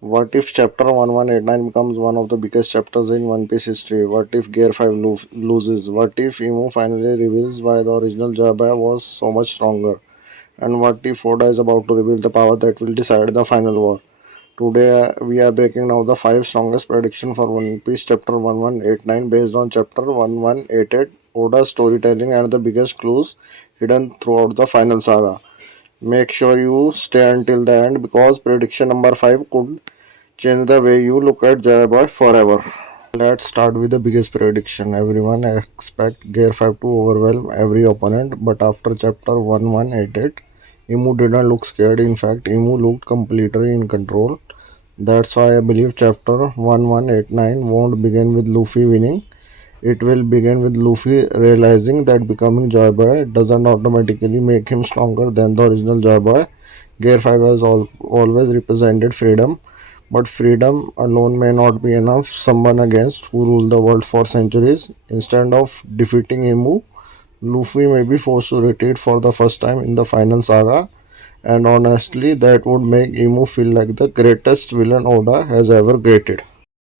What if chapter 1189 becomes one of the biggest chapters in One Piece history? What if Gear 5 loses? What if Imu finally reveals why the original Jabba was so much stronger? And what if Oda is about to reveal the power that will decide the final war? Today we are breaking down the 5 strongest predictions for One Piece chapter 1189 based on chapter 1188, Oda's storytelling and the biggest clues hidden throughout the final saga. Make sure you stay until the end because prediction number 5 could change the way you look at Jayboy forever. Let's start with the biggest prediction. Everyone expect Gear 5 to overwhelm every opponent, but after chapter 1188, Imu didn't look scared. In fact, Imu looked completely in control. That's why I believe chapter 1189 won't begin with Luffy winning. It will begin with Luffy realizing that becoming Joy Boy doesn't automatically make him stronger than the original Joy Boy. Gear 5 has always represented freedom, but freedom alone may not be enough. Someone against who ruled the world for centuries. Instead of defeating Imu, Luffy may be forced to retreat for the first time in the final saga, and honestly, that would make Imu feel like the greatest villain Oda has ever created.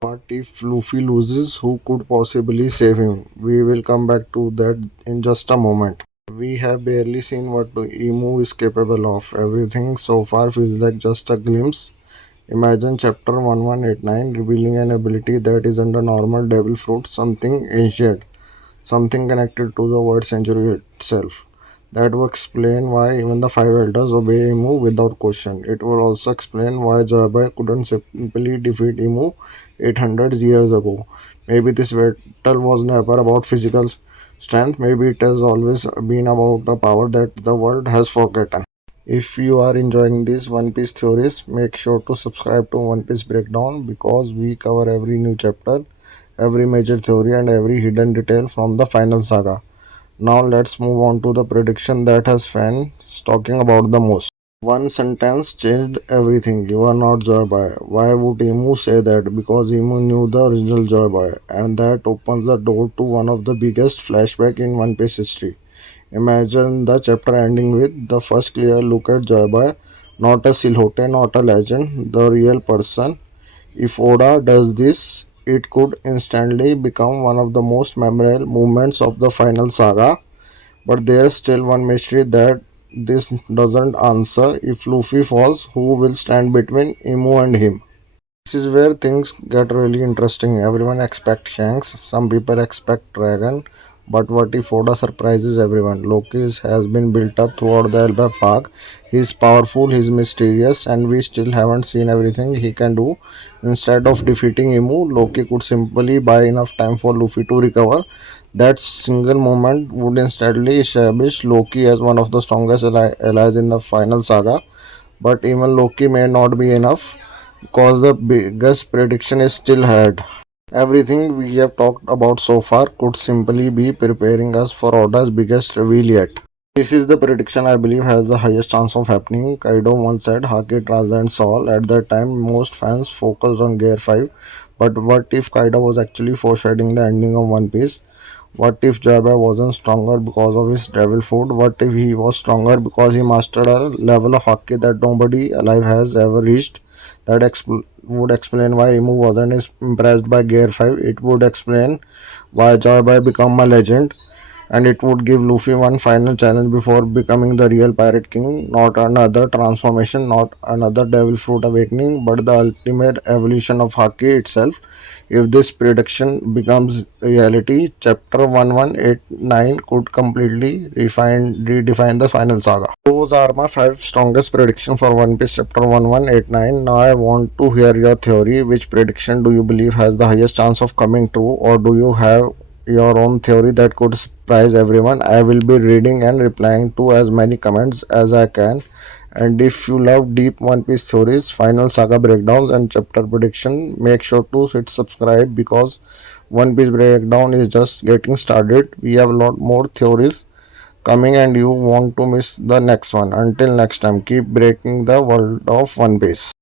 What if Luffy loses? Who could possibly save him? We will come back to that in just a moment. We have barely seen what Imu is capable of. Everything so far feels like just a glimpse. Imagine chapter 1189 revealing an ability that isn't a normal devil fruit, something ancient, something connected to the word century itself. That will explain why even the five elders obey Imu without question. It will also explain why Jabba couldn't simply defeat Imu 800 years ago. Maybe this battle was never about physical strength, maybe it has always been about the power that the world has forgotten. If you are enjoying these One Piece theories, make sure to subscribe to One Piece Breakdown because we cover every new chapter, every major theory, and every hidden detail from the final saga. Now let's move on to the prediction that has fans talking about the most. One sentence changed everything. You are not Joy Boy. Why would Emu say that? Because Emu knew the original Joy Boy, and that opens the door to one of the biggest flashback in One Piece history. Imagine the chapter ending with the first clear look at Joy Boy, not a silhouette, not a legend, the real person. If Oda does this, it could instantly become one of the most memorable moments of the final saga. But there's still one mystery that this doesn't answer. If Luffy falls, who will stand between Imu and him? This is where things get really interesting. Everyone expects Shanks, some people expect Dragon, but what if Oda surprises everyone? Loki has been built up throughout the Elbaf arc. He's powerful, he's mysterious, and we still haven't seen everything he can do. Instead of defeating Imu, Loki could simply buy enough time for Luffy to recover. That single moment would instantly establish Loki as one of the strongest allies in the final saga. But even Loki may not be enough because the biggest prediction is still ahead. Everything we have talked about so far could simply be preparing us for Oda's biggest reveal yet. This is the prediction I believe has the highest chance of happening. Kaido once said Haki transcends all. At that time, most fans focused on Gear 5. But what if Kaido was actually foreshadowing the ending of One Piece? What if Jabba wasn't stronger because of his devil food? What if he was stronger because he mastered a level of Haki that nobody alive has ever reached? That would explain why Imu wasn't impressed by Gear 5. It would explain why Jabba became a legend, and it would give Luffy one final challenge before becoming the real Pirate King. Not another transformation, not another Devil Fruit awakening, but the ultimate evolution of Haki itself. If this prediction becomes reality, chapter 1189 could completely redefine the final saga. Those are my 5 strongest predictions for One Piece chapter 1189. Now I want to hear your theory. Which prediction do you believe has the highest chance of coming true, or do you have your own theory that could surprise everyone? I will be reading and replying to as many comments as I can. And if you love deep One Piece theories, final saga breakdowns, and chapter prediction, make sure to hit subscribe because One Piece breakdown is just getting started. We have a lot more theories coming, and you won't to miss the next one. Until next time, keep breaking the world of One Piece.